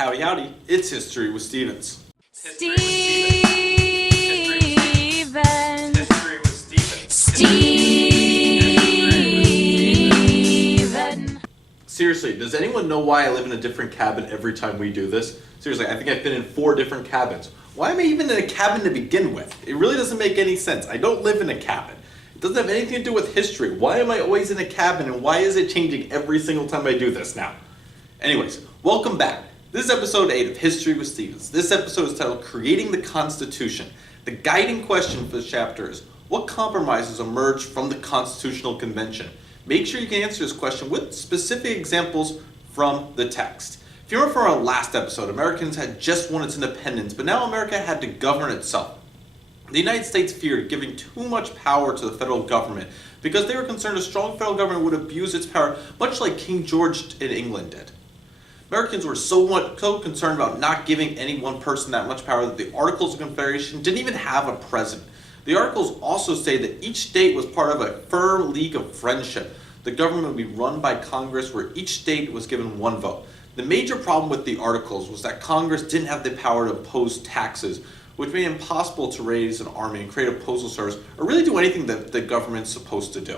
Howdy howdy, it's History with Stevens. Steven. History with Stevens. Steven. Seriously, does anyone know why I live in a different cabin every time we do this? Seriously, I think I've been in 4 different cabins. Why am I even in a cabin to begin with? It really doesn't make any sense. I don't live in a cabin. It doesn't have anything to do with history. Why am I always in a cabin, and why is it changing every single time I do this now? Anyways, welcome back. This is episode 8 of History with Stevens. This episode is titled Creating the Constitution. The guiding question for this chapter is, what compromises emerged from the Constitutional Convention? Make sure you can answer this question with specific examples from the text. If you remember from our last episode, Americans had just won its independence, but now America had to govern itself. The United States feared giving too much power to the federal government because they were concerned a strong federal government would abuse its power, much like King George in England did. Americans were so concerned about not giving any one person that much power that the Articles of Confederation didn't even have a president. The Articles also say that each state was part of a firm league of friendship. The government would be run by Congress, where each state was given one vote. The major problem with the Articles was that Congress didn't have the power to impose taxes, which made it impossible to raise an army and create a postal service, or really do anything that the government's supposed to do.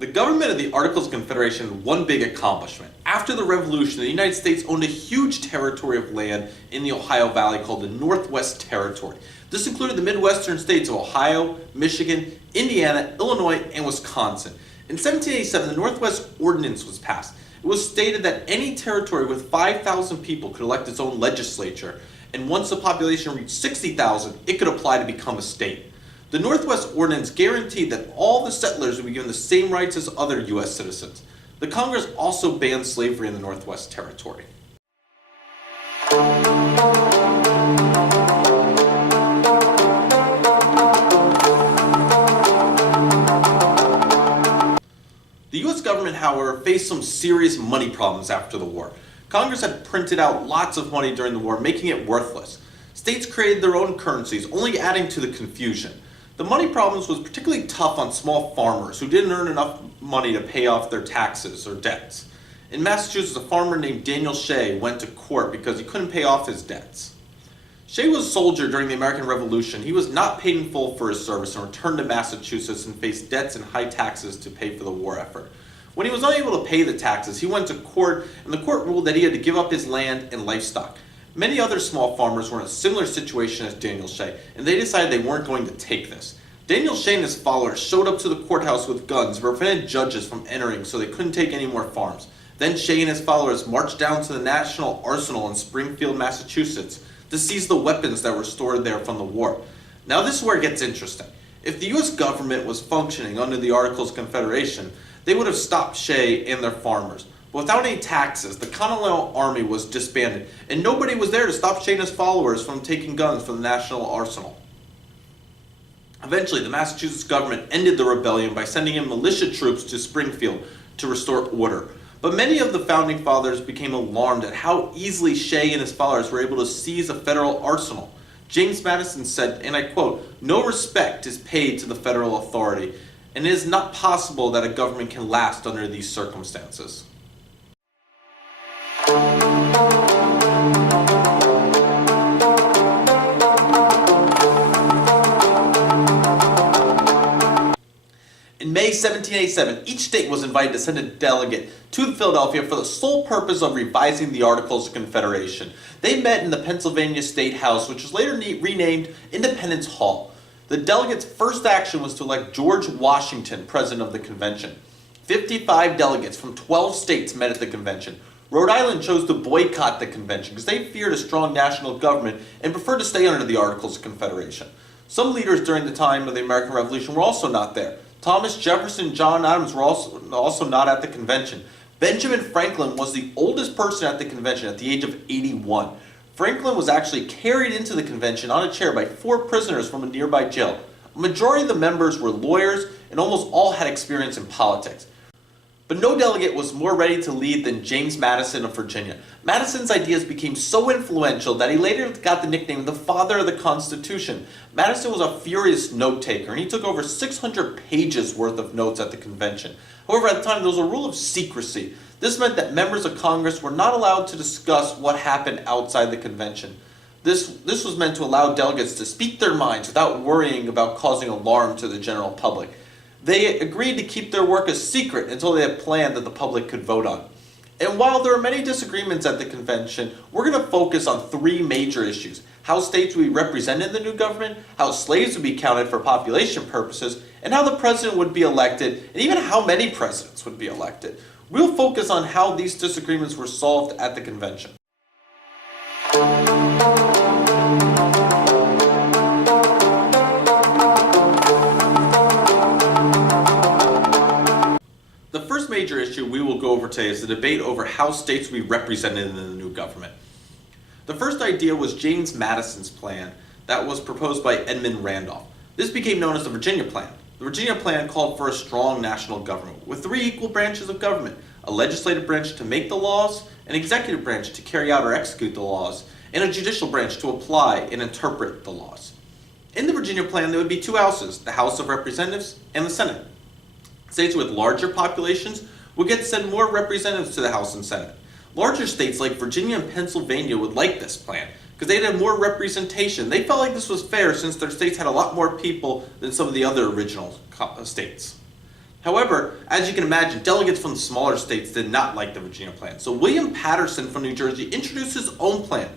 The government of the Articles of Confederation had one big accomplishment. After the Revolution, the United States owned a huge territory of land in the Ohio Valley called the Northwest Territory. This included the Midwestern states of Ohio, Michigan, Indiana, Illinois, and Wisconsin. In 1787, the Northwest Ordinance was passed. It was stated that any territory with 5,000 people could elect its own legislature, and once the population reached 60,000, it could apply to become a state. The Northwest Ordinance guaranteed that all the settlers would be given the same rights as other U.S. citizens. The Congress also banned slavery in the Northwest Territory. The U.S. government, however, faced some serious money problems after the war. Congress had printed out lots of money during the war, making it worthless. States created their own currencies, only adding to the confusion. The money problems was particularly tough on small farmers who didn't earn enough money to pay off their taxes or debts. In Massachusetts, a farmer named Daniel Shay went to court because he couldn't pay off his debts. Shay was a soldier during the American Revolution. He was not paid in full for his service and returned to Massachusetts and faced debts and high taxes to pay for the war effort. When he was unable to pay the taxes, he went to court, and the court ruled that he had to give up his land and livestock. Many other small farmers were in a similar situation as Daniel Shay, and they decided they weren't going to take this. Daniel Shay and his followers showed up to the courthouse with guns and prevented judges from entering so they couldn't take any more farms. Then Shay and his followers marched down to the National Arsenal in Springfield, Massachusetts to seize the weapons that were stored there from the war. Now this is where it gets interesting. If the U.S. government was functioning under the Articles of Confederation, they would have stopped Shay and their farmers. But without any taxes, the Continental Army was disbanded, and nobody was there to stop Shay and his followers from taking guns from the National Arsenal. Eventually, the Massachusetts government ended the rebellion by sending in militia troops to Springfield to restore order. But many of the founding fathers became alarmed at how easily Shay and his followers were able to seize a federal arsenal. James Madison said, and I quote, "No respect is paid to the federal authority, and it is not possible that a government can last under these circumstances." In May 1787, each state was invited to send a delegate to Philadelphia for the sole purpose of revising the Articles of Confederation. They met in the Pennsylvania State House, which was later renamed Independence Hall. The delegates' first action was to elect George Washington president of the convention. 55 delegates from 12 states met at the convention. Rhode Island chose to boycott the convention because they feared a strong national government and preferred to stay under the Articles of Confederation. Some leaders during the time of the American Revolution were also not there. Thomas Jefferson and John Adams were also not at the convention. Benjamin Franklin was the oldest person at the convention at the age of 81. Franklin was actually carried into the convention on a chair by 4 prisoners from a nearby jail. A majority of the members were lawyers, and almost all had experience in politics. But no delegate was more ready to lead than James Madison of Virginia. Madison's ideas became so influential that he later got the nickname the Father of the Constitution. Madison was a furious note taker, and he took over 600 pages worth of notes at the convention. However, at the time, there was a rule of secrecy. This meant that members of Congress were not allowed to discuss what happened outside the convention. This was meant to allow delegates to speak their minds without worrying about causing alarm to the general public. They agreed to keep their work a secret until they had a plan that the public could vote on. And while there are many disagreements at the convention, we're going to focus on three major issues: how states would be represented in the new government, how slaves would be counted for population purposes, and how the president would be elected, and even how many presidents would be elected. We'll focus on how these disagreements were solved at the convention. The first major issue we will go over today is the debate over how states will be represented in the new government. The first idea was James Madison's plan that was proposed by Edmund Randolph. This became known as the Virginia Plan. The Virginia Plan called for a strong national government with three equal branches of government: a legislative branch to make the laws, an executive branch to carry out or execute the laws, and a judicial branch to apply and interpret the laws. In the Virginia Plan, there would be two houses: the House of Representatives and the Senate. States with larger populations would get to send more representatives to the House and Senate. Larger states like Virginia and Pennsylvania would like this plan because they'd have more representation. They felt like this was fair since their states had a lot more people than some of the other original states. However, as you can imagine, delegates from the smaller states did not like the Virginia Plan. So William Patterson from New Jersey introduced his own plan.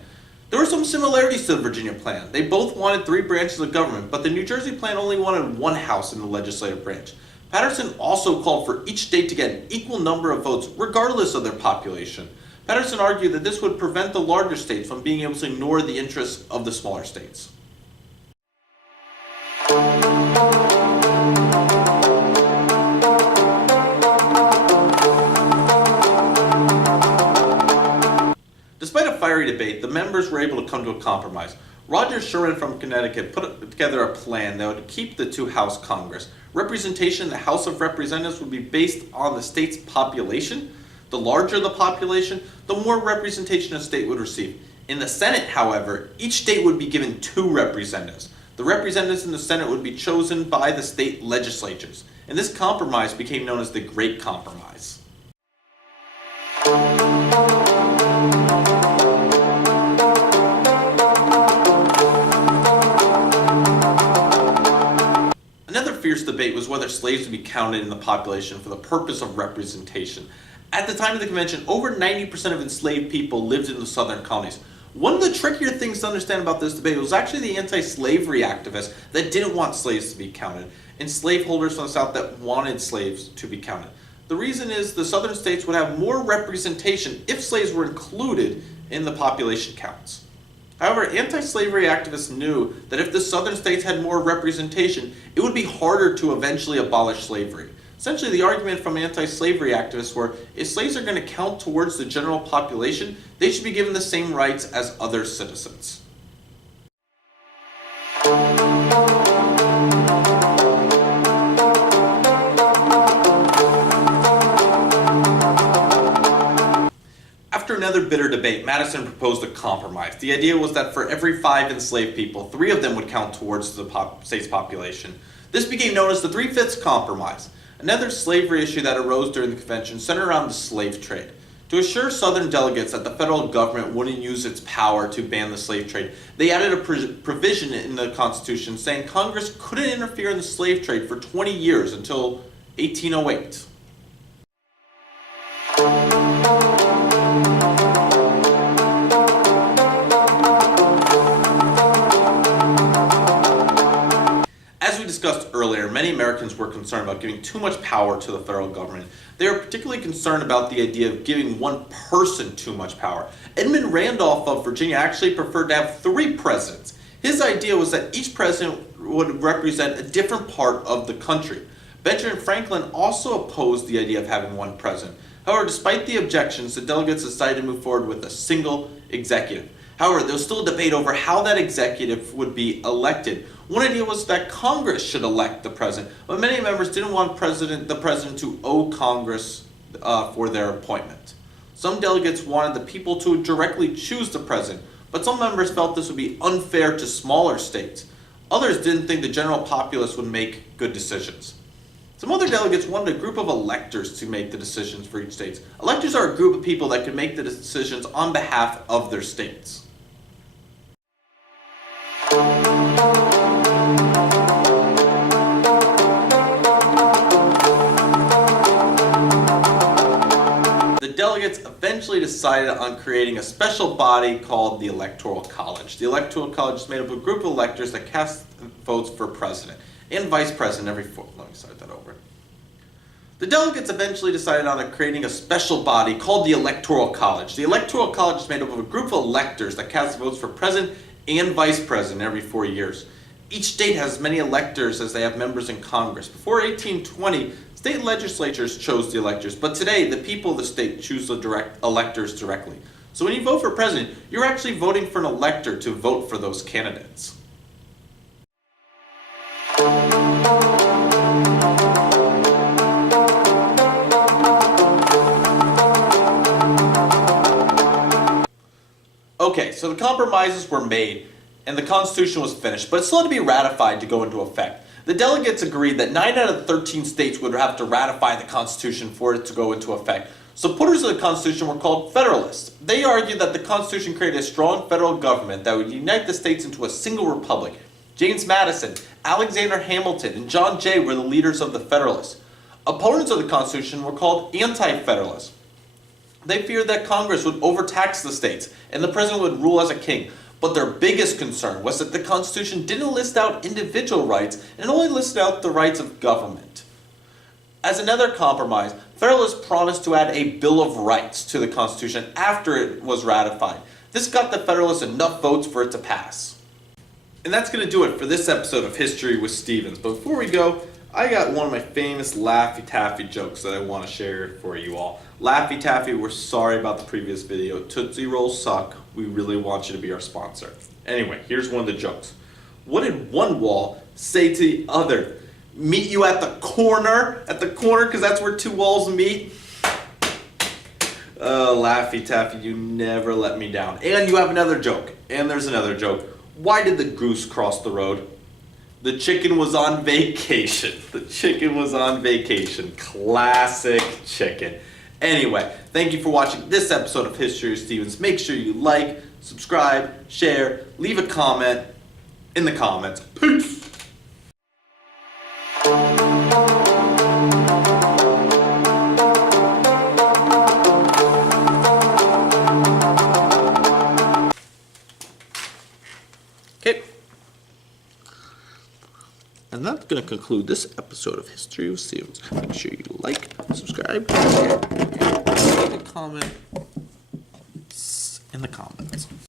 There were some similarities to the Virginia Plan. They both wanted three branches of government, but the New Jersey Plan only wanted one house in the legislative branch. Patterson also called for each state to get an equal number of votes, regardless of their population. Patterson argued that this would prevent the larger states from being able to ignore the interests of the smaller states. Despite a fiery debate, the members were able to come to a compromise. Roger Sherman from Connecticut put together a plan that would keep the two-house Congress. Representation in the House of Representatives would be based on the state's population. The larger the population, the more representation a state would receive. In the Senate, however, each state would be given two representatives. The representatives in the Senate would be chosen by the state legislatures. And this compromise became known as the Great Compromise. Another fierce debate was whether slaves would be counted in the population for the purpose of representation. At the time of the convention, over 90% of enslaved people lived in the southern colonies. One of the trickier things to understand about this debate was actually the anti-slavery activists that didn't want slaves to be counted, and slaveholders from the South that wanted slaves to be counted. The reason is the southern states would have more representation if slaves were included in the population counts. However, anti-slavery activists knew that if the southern states had more representation, it would be harder to eventually abolish slavery. Essentially, the argument from anti-slavery activists were, if slaves are going to count towards the general population, they should be given the same rights as other citizens. After another bitter debate, Madison proposed a compromise. The idea was that for every 5 enslaved people, 3 of them would count towards the state's population. This became known as the 3/5 Compromise. Another slavery issue that arose during the convention centered around the slave trade. To assure Southern delegates that the federal government wouldn't use its power to ban the slave trade, they added a provision in the Constitution saying Congress couldn't interfere in the slave trade for 20 years until 1808. As we discussed earlier, many Americans were concerned about giving too much power to the federal government. They were particularly concerned about the idea of giving one person too much power. Edmund Randolph of Virginia actually preferred to have 3 presidents. His idea was that each president would represent a different part of the country. Benjamin Franklin also opposed the idea of having one president. However, despite the objections, the delegates decided to move forward with a single executive. However, there was still a debate over how that executive would be elected. One idea was that Congress should elect the president, but many members didn't want the president to owe Congress for their appointment. Some delegates wanted the people to directly choose the president, but some members felt this would be unfair to smaller states. Others didn't think the general populace would make good decisions. Some other delegates wanted a group of electors to make the decisions for each state. Electors are a group of people that can make the decisions on behalf of their states. The delegates eventually decided on creating a special body called the Electoral College. The Electoral College is made up of a group of electors that cast votes for president and vice president every 4 years. Let me start that over. The delegates eventually decided on creating a special body called the Electoral College. The Electoral College is made up of a group of electors that cast votes for president and vice president every 4 years. Each state has as many electors as they have members in Congress. Before 1820, state legislatures chose the electors, but today the people of the state choose the electors directly. So when you vote for president, you're actually voting for an elector to vote for those candidates. Okay, so the compromises were made and the Constitution was finished, but it still had to be ratified to go into effect. The delegates agreed that 9 out of 13 states would have to ratify the Constitution for it to go into effect. Supporters of the Constitution were called Federalists. They argued that the Constitution created a strong federal government that would unite the states into a single republic. James Madison, Alexander Hamilton, and John Jay were the leaders of the Federalists. Opponents of the Constitution were called Anti-Federalists. They feared that Congress would overtax the states and the president would rule as a king. But their biggest concern was that the Constitution didn't list out individual rights and only listed out the rights of government. As another compromise, Federalists promised to add a Bill of Rights to the Constitution after it was ratified. This got the Federalists enough votes for it to pass. And that's going to do it for this episode of History with Stevens. But before we go, I got one of my famous Laffy Taffy jokes that I want to share for you all. Laffy Taffy, we're sorry about the previous video. Tootsie Rolls suck. We really want you to be our sponsor. Anyway, here's one of the jokes. What did one wall say to the other? Meet you at the corner? At the corner, because that's where two walls meet? Oh, Laffy Taffy, you never let me down. And you have another joke. And there's another joke. Why did the goose cross the road? The chicken was on vacation. The chicken was on vacation. Classic chicken. Anyway, thank you for watching this episode of History with Stevens. Make sure you like, subscribe, share, leave a comment in the comments. Peace! Okay. And that's going to conclude this episode of History with Stevens. Make sure you like, subscribe, share, and leave a comment in the comments.